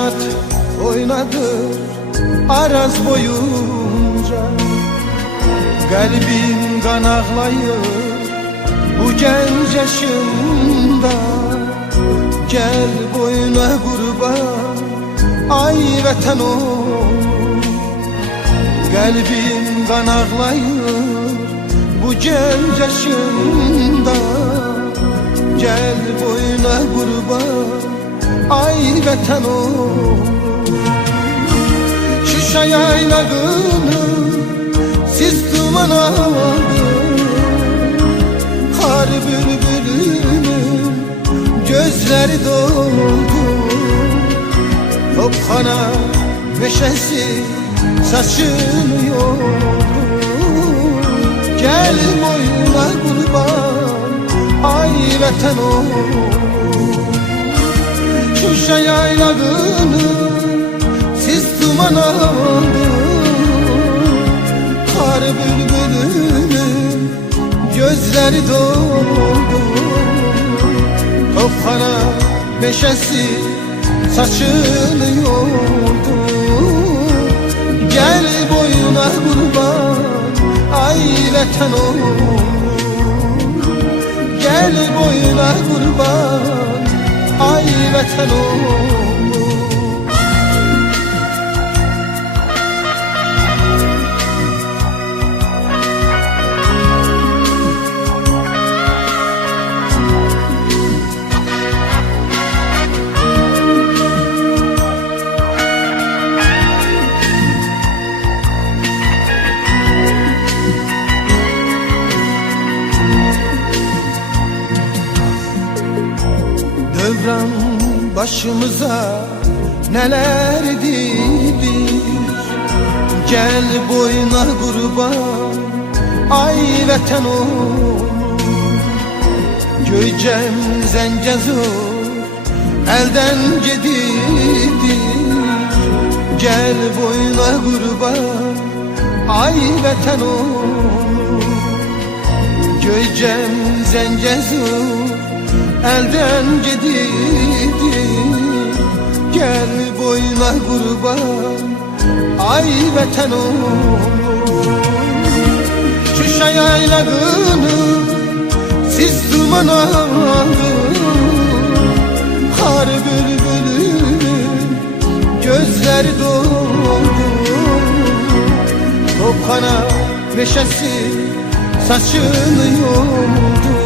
kanat oynadı Araz boyunca. Kalbim kan ağlayır bu genç yaşımda. Gel boyuna kurban ay vatan oğlum. Kalbim kan ağlayır bu genç yaşımda. Gel boyuna kurban ay vatan oğlum. Şuşa yaylağını siz duman aldın. Kar bülbülünün gözleri doldu. Topkana meşesi saçını yordu. Gel boyuna kurban ay vatan oğlum. Şuşa yaylağını siz duman aldın. Kar bülbülünün gözleri doldu. Topkana meşesi saçını yordu. Gel boyuna kurban ay vatan oğlum. Gel boyuna kurban ay vatan oğlum. Dövran başımıza neler dilir. Gel boyuna kurban ay vatan oğlum. Göycem Zengezur elden gidilir. Gel boyuna kurban ay vatan oğlum. Göycem Zengezur elden gidilir. Gel boyuna kurban ay vatan oğlum. Şuşa yaylağını siz duman aldın. Kar bülbülünün gözleri doldu. Topkana meşesi saçını yordu.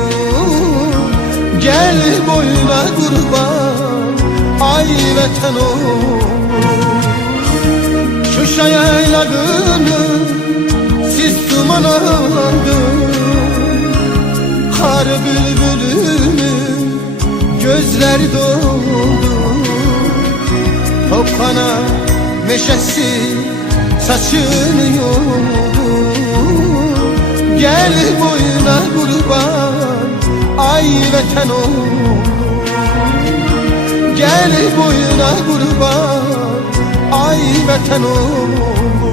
Gel boyuna kurban ay vatan oğlum. Şuşa yaylağını siz duman aldın. Kar bülbülünün gözleri doldu. Topkana meşesi saçını yordu. Gel boyuna kurban ay vatan oğlum. Gel boyuna kurban ay vatan oğlum.